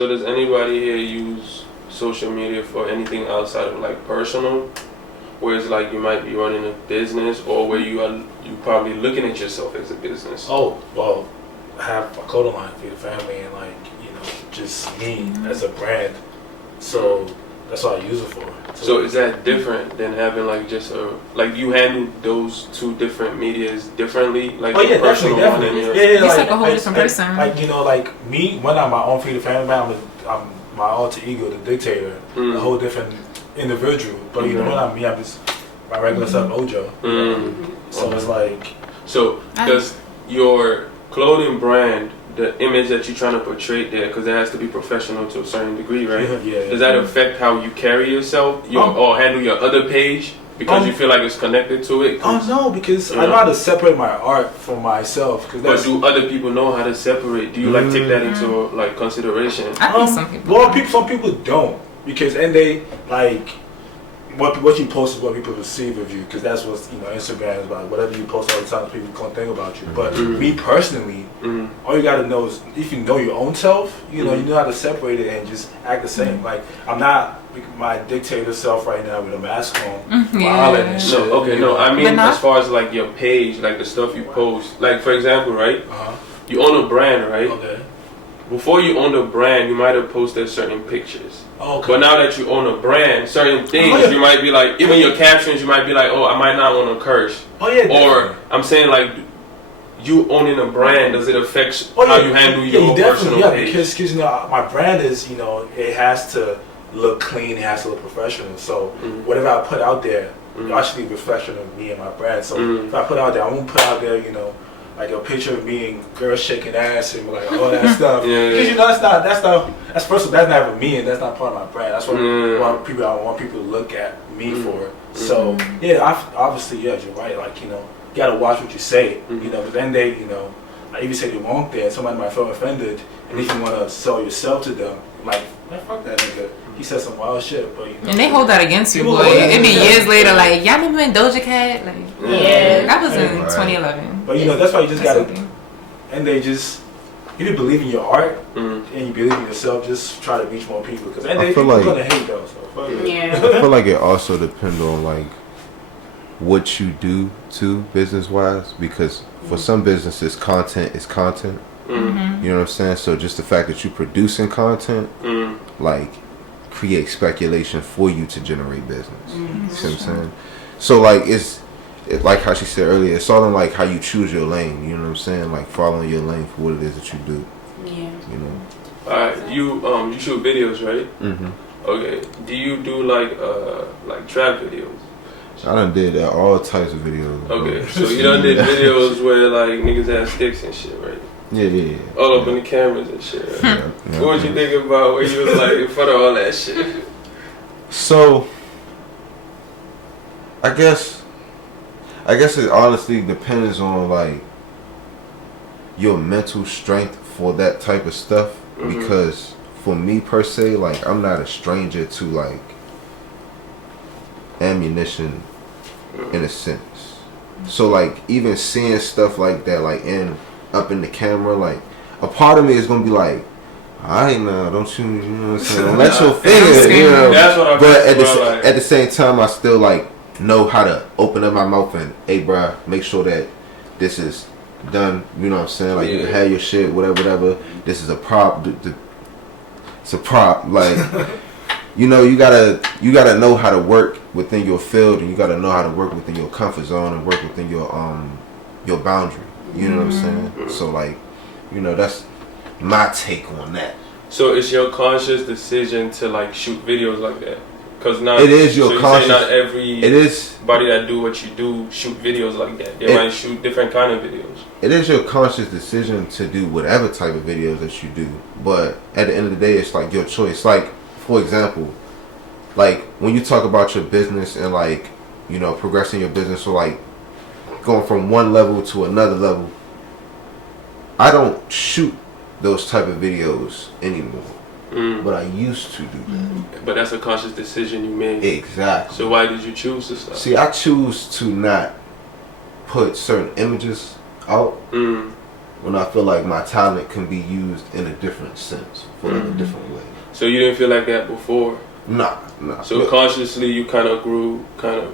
So does anybody here use social media for anything outside of like personal? Where it's like you might be running a business, or where you probably looking at yourself as a business? Oh, well, I have a clothing line for the family, and like, you know, just me as a brand. So that's what I use it for. So is that different than having like just like you handle those two different medias differently? Like oh yeah, definitely. Yeah, it's like a whole different person. Like, you know, like me, when I'm my own Feed the Family man, I'm my alter ego, the dictator, a whole different individual. But you know, when I'm me, I'm just my regular self, Ojo. So it's like. So does your clothing brand, the image that you're trying to portray there, because it has to be professional to a certain degree, right? Yeah. Does that affect how you carry yourself, or handle your other page, because you feel like it's connected to it? Oh no, because I know how to separate my art from myself. But do other people know how to separate? Do you like take that into like consideration? I think some people. Well, some people don't, because and they like. What you post is what people perceive of you, because that's what, you know, Instagram is about. Whatever you post all the time, people gonna think about you. But me personally, all you gotta know is if you know your own self, you know, you know how to separate it and just act the same. Like I'm not my dictator self right now with a mask on, violent and shit. I mean as far as like your page, like the stuff you post. Like for example, right? You own a brand, right? Okay. Before you owned a brand, you might have posted certain pictures. Okay. But now that you own a brand, certain things you might be like, even your captions, you might be like, oh, I might not want to curse. Oh yeah. Or I'm saying like, you owning a brand, does it affect how you handle your personal page? Because you know, my brand is, you know, it has to look clean, it has to look professional. So whatever I put out there, actually a reflection of me and my brand. So if I put out there, I won't put out there, you know, like a picture of me and girls shaking ass and like all that stuff. Because you know that's first of all, that's not even me, and that's not part of my brand. That's what I want people to look at me for. So obviously you're right. Like, you know, you gotta watch what you say. You know, but then they, you know, like if you say the wrong thing, somebody might feel offended, and if you want to sell yourself to them, like, man, fuck that nigga. He said some wild shit, but you know. And they hold that against you, boy. It'd be years later, like, y'all remember when Doja Cat? Like, that was in 2011. But you know, that's why you just gotta. And they just, if you believe in your art and you believe in yourself, just try to reach more people. Because people like, gonna hate though. So fuck it. I feel like it also depends on like what you do too, business wise. Because for some businesses, content is content. You know what I'm saying? So just the fact that you producing content, like, create speculation for you to generate business. You see what I'm saying? So like it's like how she said earlier, it's all in like how you choose your lane. You know what I'm saying? Like following your lane for what it is that you do. Yeah. You know. Alright, you shoot videos, right? Okay. Do you do like trap videos? I done did all types of videos. Okay, so you done did videos where like niggas had sticks and shit, right? Yeah. All up in the cameras and shit. Right? What would you think about when you was like in front of all that shit? So, I guess it honestly depends on like your mental strength for that type of stuff. Because for me per se, like I'm not a stranger to like ammunition in a sense. So like even seeing stuff like that, like up in the camera, like a part of me is gonna be like, alright now, don't you know what I'm saying? Don't let your finger, you know. That's what I'm but at the same time, I still like know how to open up my mouth and, hey, bruh, make sure that this is done. You know what I'm saying? Like you can have your shit, whatever. This is a prop. It's a prop. Like you know, you gotta know how to work within your field, and you gotta know how to work within your comfort zone and work within your boundary. You know what I'm saying? So like, you know, that's my take on that. So it's your conscious decision to like shoot videos like that? Because not it is your conscious. Not everybody that do what you do shoot videos like that. They might shoot different kind of videos. It is your conscious decision to do whatever type of videos that you do. But at the end of the day, it's like your choice. Like, for example, like when you talk about your business and like, you know, progressing your business, or like going from one level to another level, I don't shoot those type of videos anymore. But I used to do that. But that's a conscious decision you made. Exactly. So why did you choose to stop? See, I choose to not put certain images out when I feel like my talent can be used in a different sense, for in a different way. So you didn't feel like that before? Nah. So consciously you kind of grew,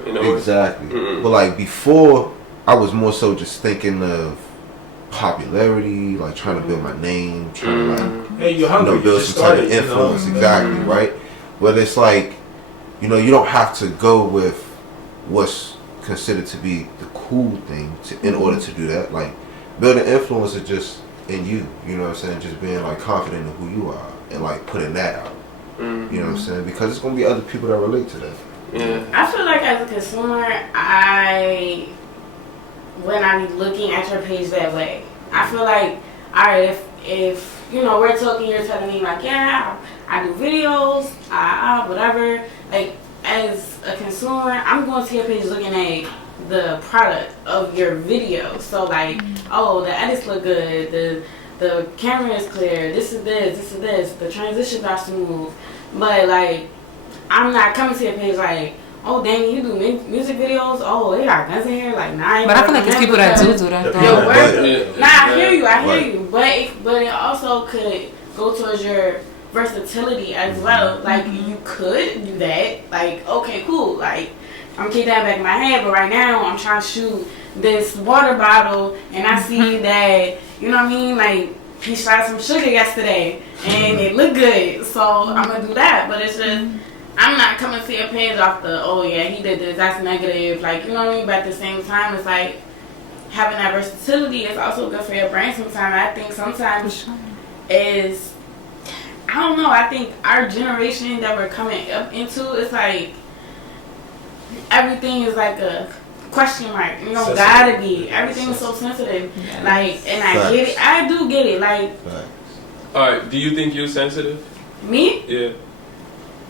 in a way? Exactly. But like before, I was more so just thinking of popularity, like trying to build my name, trying to like, hey, you're hungry. build some type of influence. Exactly, right? But it's like, you don't have to go with what's considered to be the cool thing in order to do that. Like, building influence is just in you, you know what I'm saying? Just being like confident in who you are and like putting that out. You know what I'm saying? Because it's gonna be other people that relate to that. Yeah. I feel like as a consumer, when I be looking at your page that way, I feel like, alright, if we're talking, you're telling me like, yeah, I do videos, whatever. Like, as a consumer, I'm going to your page looking at the product of your video. So like, oh, the edits look good, the camera is clear, this is this, the transitions are smooth. But like, I'm not coming to your page like, oh dang, you do music videos, oh they got guns in here, like nah. But I feel like it's people that do that though. I hear you. But it also could go towards your versatility as well. Like, you could do that. Like, okay, cool. Like, I'm keeping that back in my head, but right now I'm trying to shoot this water bottle, and I see that, you know what I mean? Like, he shot some sugar yesterday, and it looked good, so I'm gonna do that. But it's just, I'm not coming to your page off the, oh yeah, he did this, that's negative. Like, you know what I mean? But at the same time, it's like, having that versatility is also good for your brain sometimes. I think sometimes is, I don't know, I think our generation that we're coming up into, it's like, everything is like a question mark. Gotta be. Everything is so sensitive. Yes. Like, and I get it. I do get it. Like, alright, do you think you're sensitive? Me? Yeah.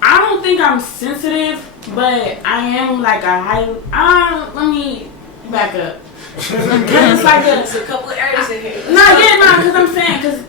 I don't think I'm sensitive, but I am like a high. Let me back up. Because it's like a couple of areas in here. Because I'm saying,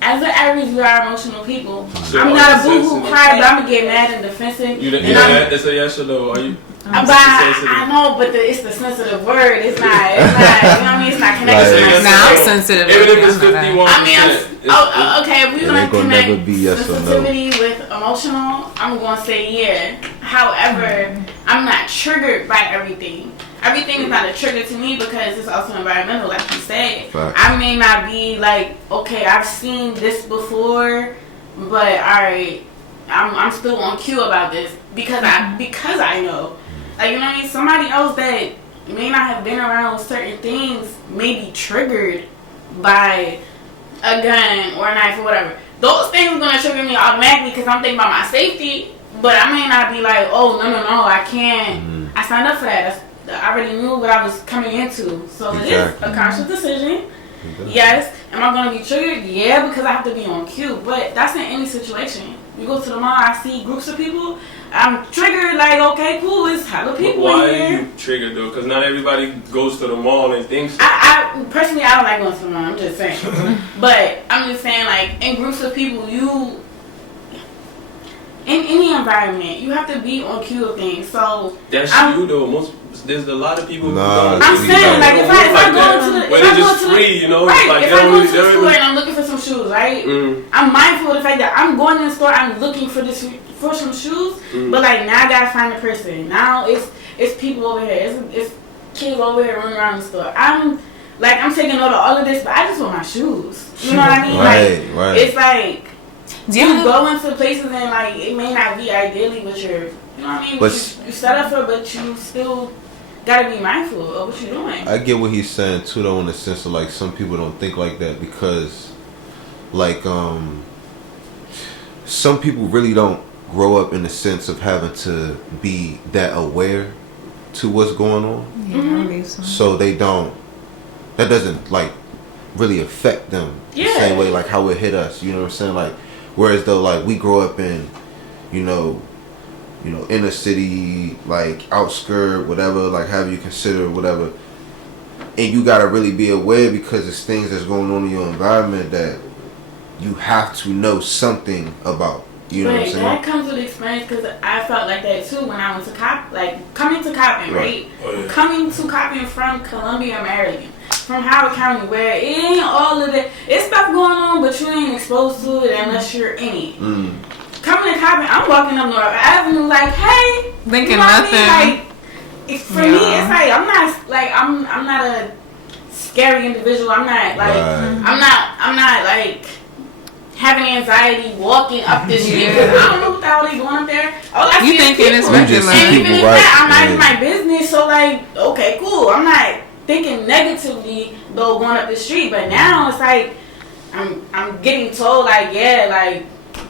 as an Aries, we are emotional people. So I'm not a boo-hoo cry, but I'm gonna get mad and defensive. It's a yes or no. Are you? I know, but it's the sensitive word. It's not. You know what I mean? It's not connected. Nah, I'm sensitive. Even if it's 51%. Okay. If we're gonna connect sensitivity with emotional, I'm gonna say yeah. However, I'm not triggered by everything. Everything is not a trigger to me because it's also environmental, like you said. I may not be like, okay, I've seen this before, but alright, I'm still on cue about this because I know. Like, you know what I mean? Somebody else that may not have been around certain things may be triggered by a gun or a knife or whatever. Those things are gonna trigger me automatically because I'm thinking about my safety, but I may not be like, oh no, I can't. I signed up for that. I already knew what I was coming into. So it is a conscious decision. Yes. Am I going to be triggered? Yeah, because I have to be on cue. But that's in any situation. You go to the mall, I see groups of people, I'm triggered, like, okay, cool, it's hella people why in here. Why are you triggered, though? Because not everybody goes to the mall and thinks so. I personally, I don't like going to the mall, I'm just saying. But I'm just saying, like, in groups of people, in any environment, you have to be on cue of things. So that's you, though. There's a lot of people who don't. I'm saying, like, if I go to the... When it's just free, you know? Right, like, if I go to the store and I'm looking for some shoes, right? I'm mindful of the fact that I'm going in the store, I'm looking for some shoes, but, like, now I gotta find a person. Now it's people over here. It's kids over here running around the store. I'm taking note of all of this, but I just want my shoes. You know what I mean? Right. It's like... You go into places and, like, it may not be ideally what you're... You know what I mean? You set up for, but you still... Gotta be mindful of what you're doing. I get what he's saying too, though, in the sense of like some people don't think like that because, like, some people really don't grow up in the sense of having to be that aware to what's going on. Yeah, so they don't. That doesn't like really affect them the same way like how it hit us. You know what I'm saying? Like, whereas though, like we grow up in, you know, inner city, like outskirt, whatever, like however you consider whatever. And you gotta really be aware because it's things that's going on in your environment that you have to know something about. You know what I'm saying? That comes with experience because I felt like that too when I went to coming to Coppin, right? Oh, yeah. Coming to Coppin from Columbia, Maryland. from Howard County where it ain't all of it. It's stuff going on, but you ain't exposed to it unless you're in it. Coming to Coppin, I'm walking up North Avenue like, hey, thinking you know what nothing. I mean? Like, for me, it's like I'm not a scary individual. I'm not like I'm not like having anxiety walking up the street because I don't know what the hell they doing up there. All I see is people. It's regular. And even if that, I'm minding my business. So like, okay, cool. I'm not thinking negatively though going up the street, but now it's like I'm getting told like, yeah, like.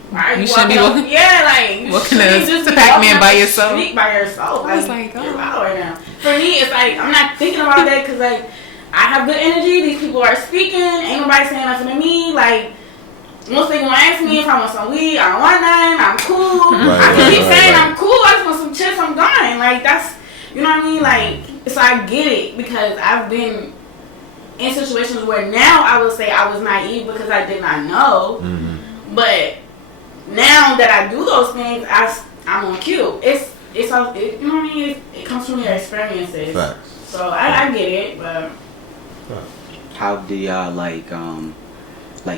You shouldn't be walking. Yeah, like you shouldn't just be Pac-Man by yourself. By yourself. I was like, you're wild right now. For me, it's like I'm not thinking about that because like I have good energy. These people are speaking. Ain't nobody saying nothing to me. Like most they gonna ask me if I want some weed. I don't want none. I'm cool. I can keep saying I'm cool. I just want some chips. I'm done. Like that's you know what I mean. Like so I get it because I've been in situations where now I would say I was naive because I did not know, but. Now that I do those things, I'm on cue. It's you know what I mean? It comes from your experiences. Facts. So I get it, but how do y'all like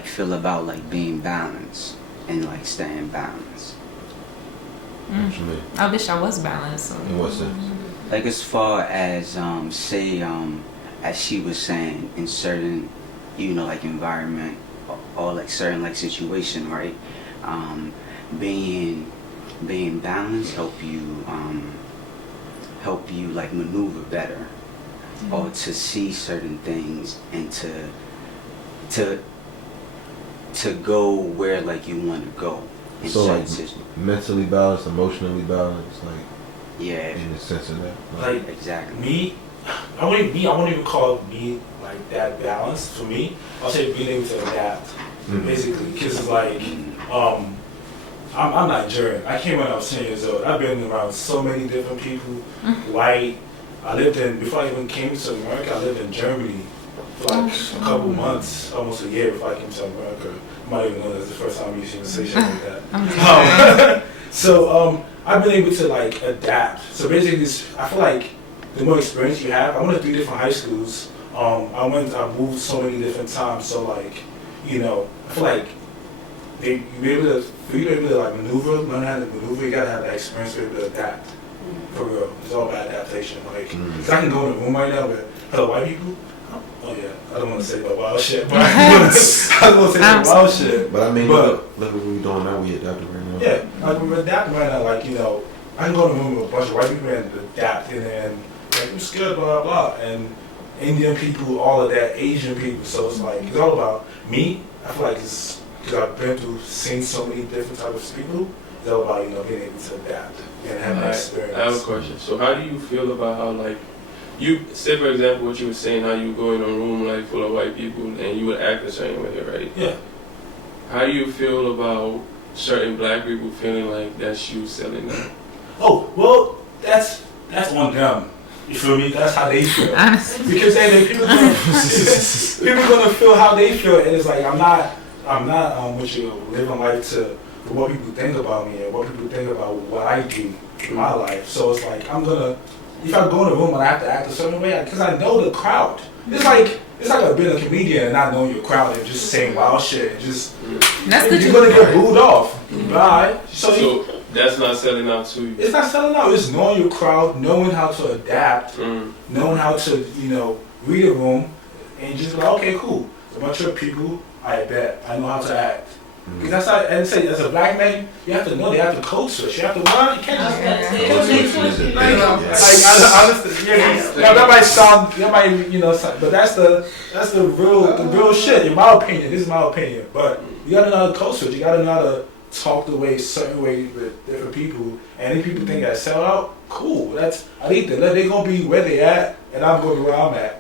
feel about like being balanced and like staying balanced? What you mean? I wish I was balanced. So. In what sense? Like as far as say as she was saying in certain like environment or like certain like situation, right? Being balanced help you like maneuver better or to see certain things and to go where like you want to go. So like mentally balanced, emotionally balanced, like yeah, in the sense of that. Like exactly. I wouldn't even call me like that balanced. For me, I'll say being able to adapt. Basically, because it's like, I'm Nigerian. I came when I was 10 years old. I've been around so many different people, white. Before I even came to America, I lived in Germany for like a couple months, almost a year before I came to America. You might even know that's the first time you see me say shit like that. So I've been able to like adapt. So basically, I feel like the more experience you have, I went to 3 different high schools. I moved so many different times. So like, I feel like for you to be able to like learn how to maneuver, you gotta have that experience to be able to adapt. For real, it's all about adaptation. Like, cause I can go in a room right now with white people. Oh yeah, I don't want to say no wild shit, but I was gonna say some wild shit. But I mean, look what we're doing now. We adapting right now. Yeah, like we're adapting right now. Like I can go in a room with a bunch of white people and adapt, and then like I'm scared, blah blah blah, and Indian people, all of that, Asian people. So it's like it's all about me. I feel like it's because I've been through, seen so many different types of people. It's all about being able to adapt and have that experience. I have a question. So how do you feel about how like you say, for example, what you were saying, how you go in a room like full of white people and you would act the same way, right? Yeah. How do you feel about certain black people feeling like that's you selling them? Oh well, that's on them. You feel me? That's how they feel. Because people gonna feel how they feel, and it's like I'm not with you living life for what people think about me and what people think about what I do in my life. So it's like if I go in a room and I have to act a certain way, because I know the crowd. It's like being a comedian and not knowing your crowd and just saying wild shit and just you're gonna get booed off. Right? So that's not selling out to you. It's not selling out. It's knowing your crowd, knowing how to adapt, knowing how to read a room, and just be like, okay, cool. A bunch of people, I bet I know how to act. Because that's how, and say as a black man, you have to know they have to code switch. You have to learn. You can't just now that might sound, but that's the real shit. In my opinion, this is my opinion. But you gotta know how to code switch. You gotta know how to talk certain way with different people. And if people think I sell out, cool. I need to let they gonna be where they at, and I'm gonna be where I'm at.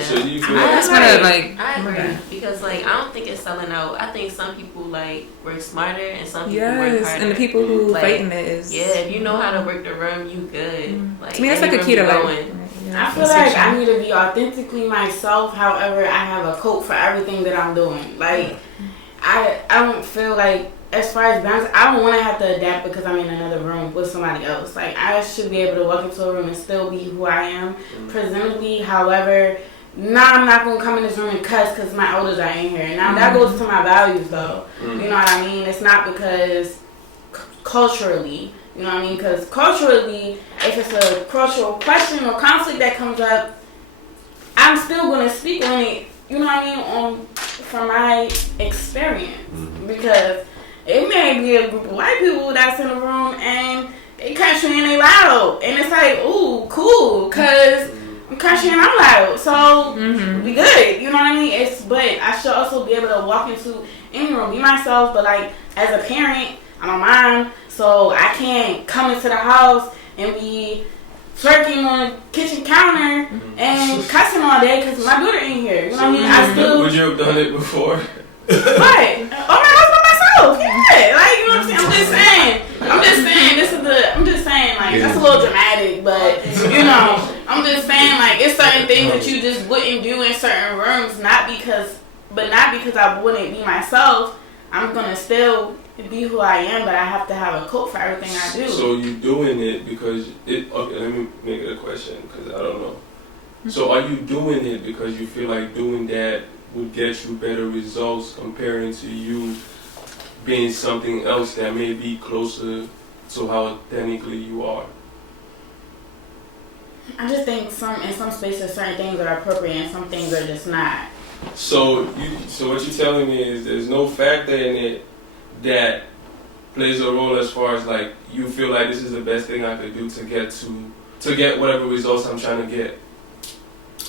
So you feel I agree because I don't think it's selling out. I think some people work smarter and some people work harder. And the people who fighting it is if you know how to work the room, you good. To me, that's like a key to life. I feel like I need to be authentically myself. However, I have a code for everything that I'm doing. I don't feel like, as far as balance, I don't want to have to adapt because I'm in another room with somebody else. I should be able to walk into a room and still be who I am, presentably. However, Now I'm not gonna come in this room and cuss because my elders are in here. Now that goes to my values, though. You know what I mean? It's not because culturally, you know what I mean? Because culturally, if it's a cultural question or conflict that comes up, I'm still gonna speak on it. You know what I mean? From my experience, because it may be a group of white people that's in the room and they country and they loud, and it's like, ooh, cool, cause I'm country and I'm loud, so we good. You know what I mean? But I should also be able to walk into any room, be myself. But like as a parent, I'm a mom, so I can't come into the house and be twerking on the kitchen counter and cussing all day because my daughter in here. You know what I mean? I still. Would you have done it before? Right. Oh my husband myself. Yeah. Like, you know what I'm saying? I'm just saying. I'm just saying, like, that's a little dramatic, but, you know, I'm just saying, like, it's certain things that you just wouldn't do in certain rooms, not because I wouldn't be myself. I'm going to still be who I am, but I have to have a code for everything I do. So you doing it because okay, let me make it a question because I don't know. So are you doing it because you feel like doing that would get you better results comparing to you being something else that may be closer to how authentically you are? I just think in some spaces certain things are appropriate and some things are just not. So what you're telling me is there's no factor in it that plays a role as far as like you feel like this is the best thing I could do to get whatever results I'm trying to get.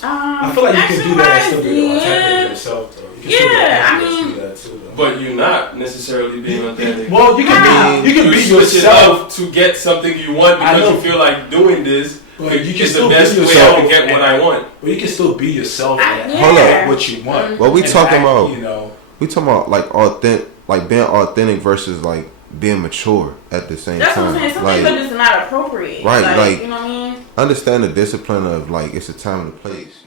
I feel like you can do that and still be authentic yourself, though. You can do that too, though. But you're not necessarily being authentic. Well, you can be yourself to get something you want because you feel like doing this. Well, you is the best way I can get what I want. Well, you can still be yourself and hold up, what you want. What we talking about? You know, we talking about like being authentic versus like being mature at the same time. That's what I'm saying. Some things are just not appropriate. Right, like you know what I mean? Understand the discipline of like it's a time and a place.